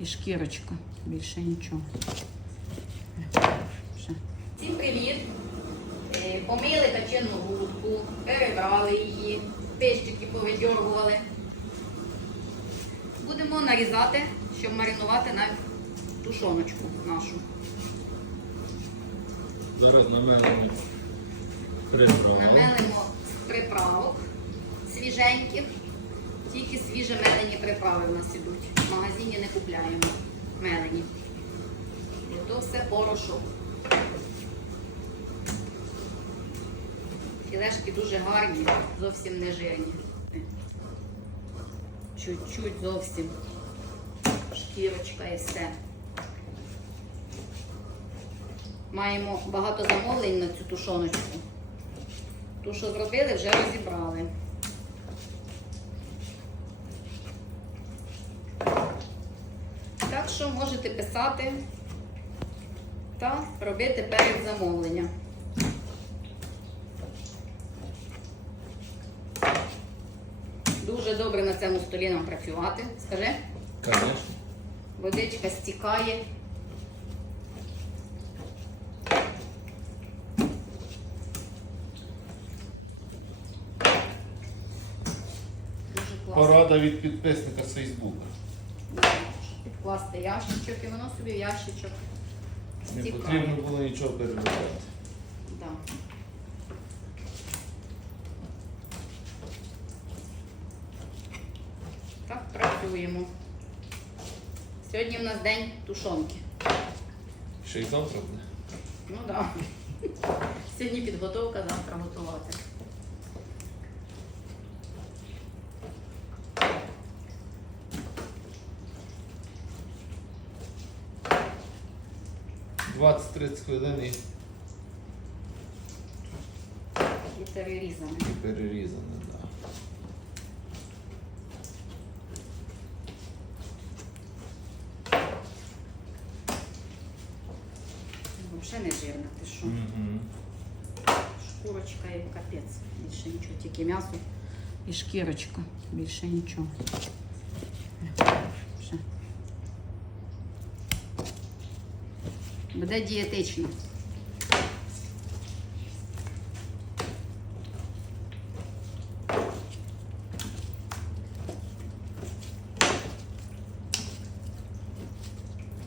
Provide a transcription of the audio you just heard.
і шкірочка. Більше нічого. Всім привіт! Е, Помили качену гудку, перебрали її, пищики повидьоргували. Будемо нарізати, щоб маринувати на тушоночку нашу. Зараз намелимо приправ. Намелимо приправок свіженьких, тільки свіже мелені приправи в нас ідуть. В магазині не купляємо мелені. І то все порошок. Філешки дуже гарні, зовсім не жирні. Чуть-чуть зовсім. Шкірочка і все. Маємо багато замовлень на цю тушоночку. Ту, що зробили, вже розібрали. Що можете писати та робити перед замовлення. Дуже добре на цьому столі нам працювати. Скажи, Конечно. водичка стікає. Порада від підписника з Фейсбука. Підкласти ящичок і воно собі в ящичок Не стікає. потрібно було нічого переробляти. Да. Так працюємо. Сьогодні в нас день тушонки. Ще й завтра буде. Ну так. Да. Сьогодні підготовка, завтра готувати. – 20-30 хвилин і І перерізане. і перерізане. Да. Взагалі не жирна, ти що? Мгм. Шкурочка і капець. Більше нічого, тільки м'ясо і шкірочка. Більше нічого. Ще. Буде дієтично.